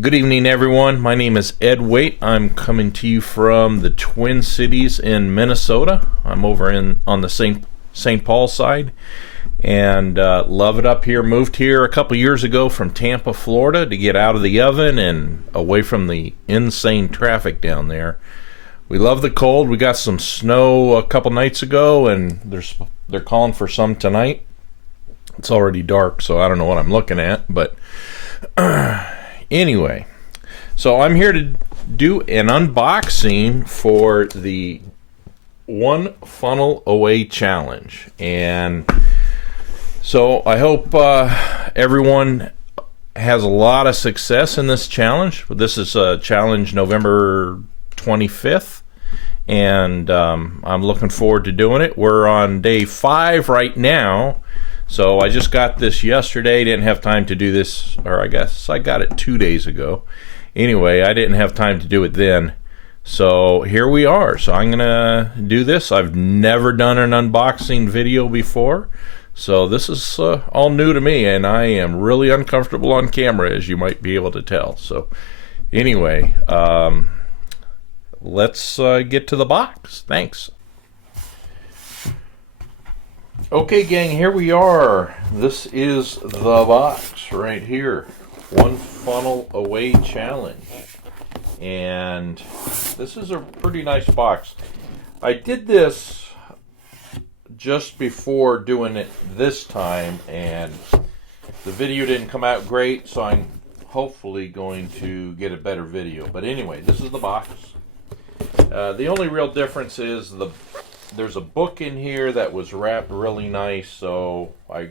Good evening, everyone. My name is Ed Waite. I'm coming to you from the Twin Cities in Minnesota. I'm over on the St. Paul side, and love it up here. Moved here a couple years ago from Tampa, Florida, to get out of the oven and away from the insane traffic down there. We love the cold. We got some snow a couple nights ago, and they're calling for some tonight. It's already dark, so I don't know what I'm looking at, but anyway, so I'm here to do an unboxing for the One Funnel Away Challenge. And so I hope everyone has a lot of success in this challenge. This is a challenge November 25th, and I'm looking forward to doing it. We're on day 5 right now. So I just got this yesterday, didn't have time to do this, or I guess I got it 2 days ago. Anyway, I didn't have time to do it then. So here we are. So I'm going to do this. I've never done an unboxing video before. So this is all new to me, and I am really uncomfortable on camera, as you might be able to tell. So anyway, let's get to the box. Thanks. Okay, gang, here we are. This is the box right here. One Funnel Away Challenge. And this is a pretty nice box. I did this just before doing it this time, and the video didn't come out great, so I'm hopefully going to get a better video. But anyway, this is the box. The only real difference is there's a book in here that was wrapped really nice, so I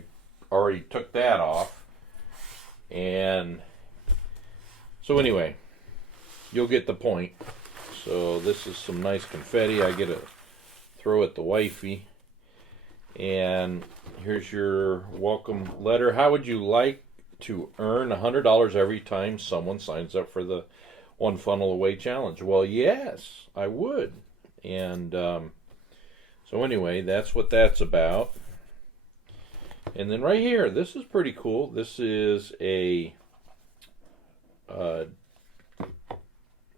already took that off. And so anyway, you'll get the point. So this is some nice confetti I get to throw at the wifey. And here's your welcome letter. How would you like to earn $100 every time someone signs up for the One Funnel Away Challenge? Well, yes, I would. And so anyway, that's what that's about. And then right here, this is pretty cool. This is a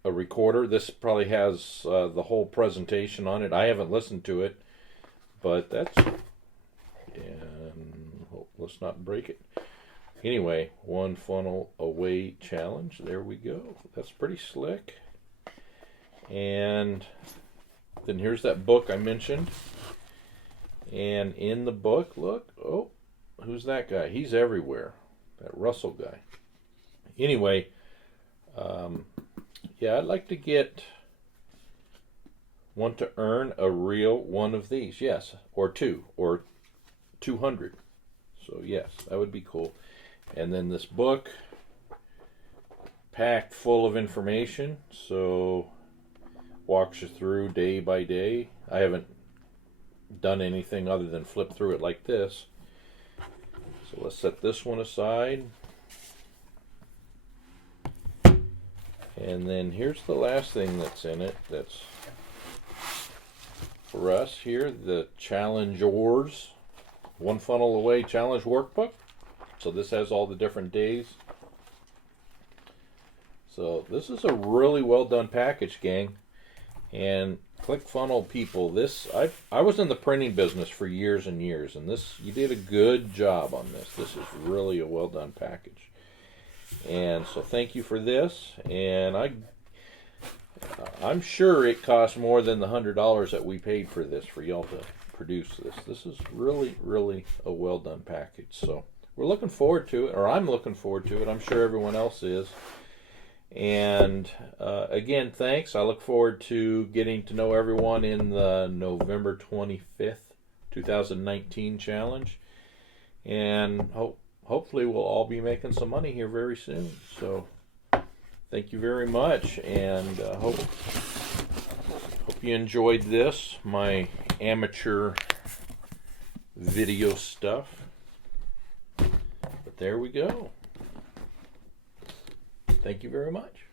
recorder. This probably has the whole presentation on it. I haven't listened to it, but that's, and let's not break it. Anyway, One Funnel Away Challenge. There we go. That's pretty slick. And then here's that book I mentioned. And in the book, look, oh, who's that guy? He's everywhere. That Russell guy. Anyway, yeah, I'd like to want to earn a real one of these. Yes, or 200. So yes, that would be cool. And then this book, packed full of information, so walks you through day by day. I haven't done anything other than flip through it like this. So let's set this one aside. And then here's the last thing that's in it. That's for us here, the Challengers One Funnel Away Challenge Workbook. So this has all the different days. So this is a really well done package, gang. And ClickFunnels people, I was in the printing business for years and years, and you did a good job on this. This is really a well done package. And so thank you for this. And I'm sure it cost more than the $100 that we paid for this, for y'all to produce this. This is really, really a well done package. So we're looking forward to it, or I'm looking forward to it. I'm sure everyone else is. And again, thanks. I look forward to getting to know everyone in the November 25th, 2019 challenge. And hopefully we'll all be making some money here very soon. So thank you very much. And hope you enjoyed this, my amateur video stuff. But there we go. Thank you very much.